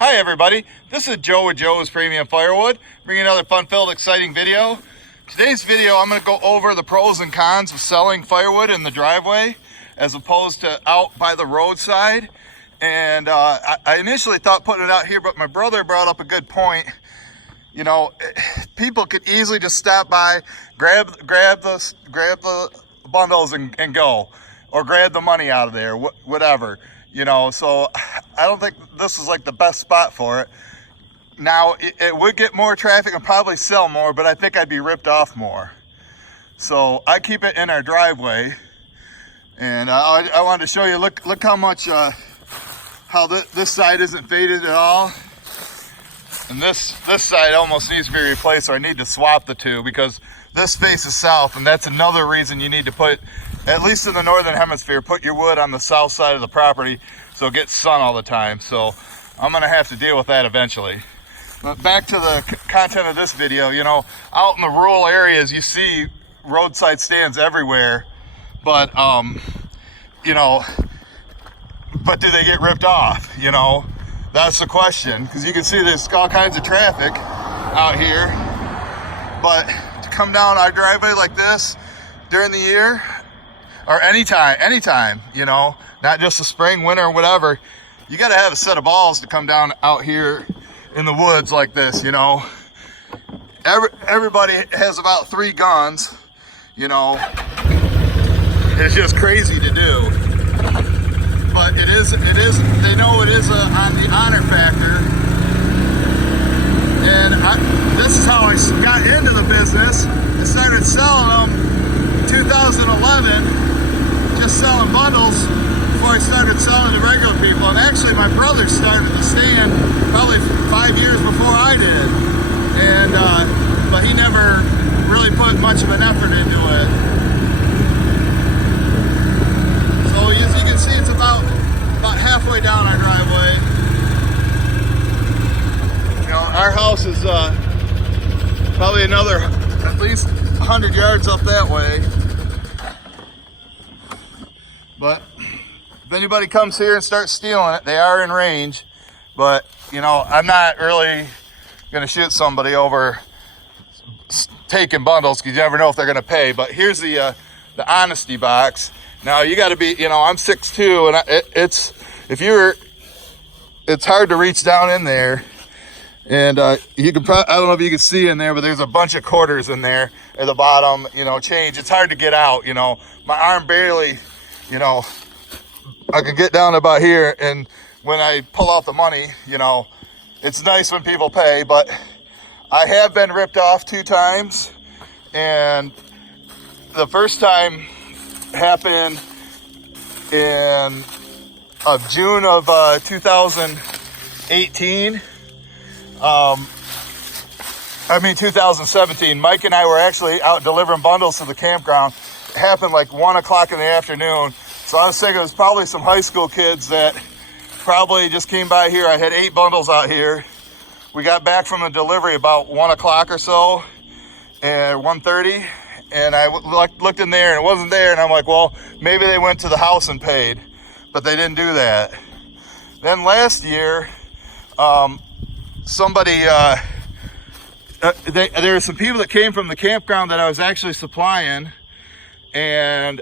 Hi everybody, this is Joe with Joe's Premium Firewood, bringing another fun-filled, exciting video. Today's video, I'm going to go over the pros and cons of selling firewood in the driveway as opposed to out by the roadside. And I initially thought putting it out here, but my brother brought up a good point. You know, people could easily just stop by, grab the bundles and go, or grab the money out of there, whatever. You know, so I don't think this is like the best spot for it. Now, it would get more traffic and probably sell more, but I think I'd be ripped off more. So I keep it in our driveway. And I wanted to show you, look how much, how this side isn't faded at all. And this side almost needs to be replaced, so I need to swap the two because this faces south, and that's another reason you need to put, at least in the northern hemisphere, put your wood on the south side of the property so it gets sun all the time. So I'm gonna have to deal with that eventually. But back to the content of this video, you know, out in the rural areas, you see roadside stands everywhere, but you know, but do they get ripped off? You know, that's the question, because you can see there's all kinds of traffic out here, but to come down our driveway like this during the year, or anytime, you know, not just the spring, winter, or whatever, you got to have a set of balls to come down out here in the woods like this, you know. Everybody has about 3 guns, you know. It's just crazy to do. But it is, they know it is on the honor factor. And this is how I got into the business. I started selling them 2011. Just selling bundles before I started selling to regular people. And actually my brother started the stand probably 5 years before I did. And but he never really put much of an effort into it. So as you can see, it's about halfway down our driveway. You know, our house is probably another at least 100 yards up that way. But if anybody comes here and starts stealing it, they are in range. But, you know, I'm not really going to shoot somebody over taking bundles because you never know if they're going to pay. But here's the honesty box. Now, you got to be, you know, I'm 6'2", and it's hard to reach down in there. And you can probably, I don't know if you can see in there, but there's a bunch of quarters in there at the bottom, you know, change. It's hard to get out, you know. My arm barely, you know, I can get down about here, and when I pull out the money, you know, it's nice when people pay, but I have been ripped off 2 times, and the first time happened in June of 2018. 2017. Mike and I were actually out delivering bundles to the campground. It happened like 1 o'clock in the afternoon. So I was thinking it was probably some high school kids that probably just came by here. I had 8 bundles out here. We got back from the delivery about 1 o'clock or so, and 1:30, and I looked in there and it wasn't there, and I'm like, well, maybe they went to the house and paid, but they didn't do that. Then last year, somebody, there were some people that came from the campground that I was actually supplying, and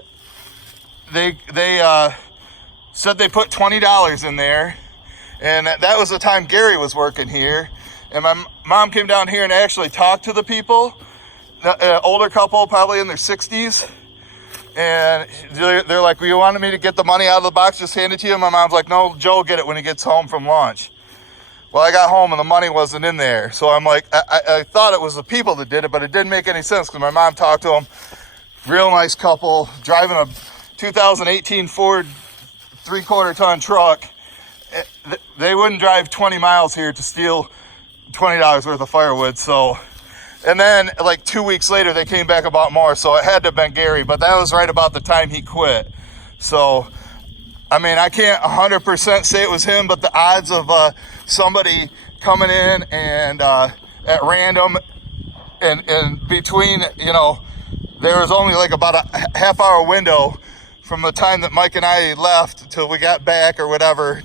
they said they put $20 in there, and that was the time Gary was working here. And my mom came down here and actually talked to the people, an older couple, probably in their 60s. And they're like, well, you wanted me to get the money out of the box, just hand it to you? And my mom's like, no, Joe will get it when he gets home from lunch. Well, I got home and the money wasn't in there. So I'm like, I thought it was the people that did it, but it didn't make any sense because my mom talked to them. Real nice couple, driving a 2018 Ford 3/4 ton truck. They wouldn't drive 20 miles here to steal $20 worth of firewood. So, and then like 2 weeks later, they came back about more. So it had to have been Gary, but that was right about the time he quit. So, I mean, I can't 100% say it was him, but the odds of somebody coming in and at random and between, you know, there was only like about a half-hour window from the time that Mike and I left until we got back or whatever,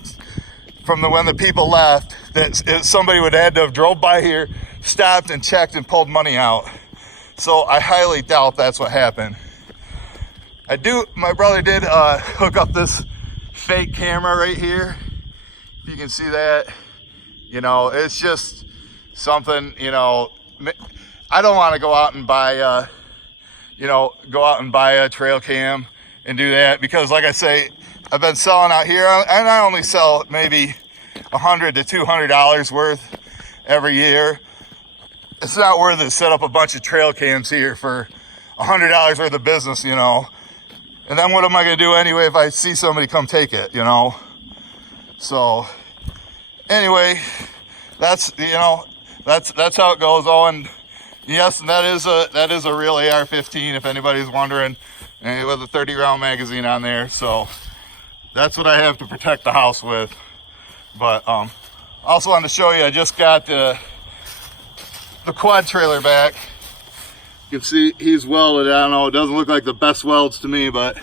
from when the people left, that somebody would have had to have drove by here, stopped and checked and pulled money out. So I highly doubt that's what happened. My brother did hook up this fake camera right here. If you can see that, you know, it's just something, you know, I don't want to go out and buy, go out and buy a trail cam and do that, because like I say, I've been selling out here and I only sell maybe $100 to $200 worth every year. It's not worth it to set up a bunch of trail cams here for $100 worth of business, you know. And then what am I going to do anyway if I see somebody come take it, you know? So anyway, that's how it goes. Oh, and yes, and that is a real AR-15 if anybody's wondering, and with a 30 round magazine on there. So that's what I have to protect the house with. But also wanted to show you, I just got the quad trailer back. You can see he's welded. I don't know, it doesn't look like the best welds to me, but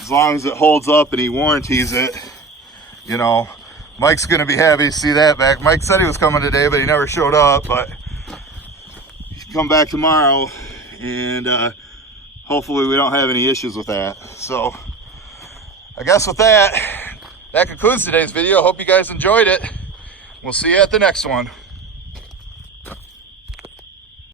as long as it holds up and he warranties it, you know, Mike's gonna be happy to see that back. Mike said he was coming today, but he never showed up, but he's come back tomorrow, and hopefully we don't have any issues with that. So I guess with that concludes today's video. Hope you guys enjoyed it. We'll see you at the next one.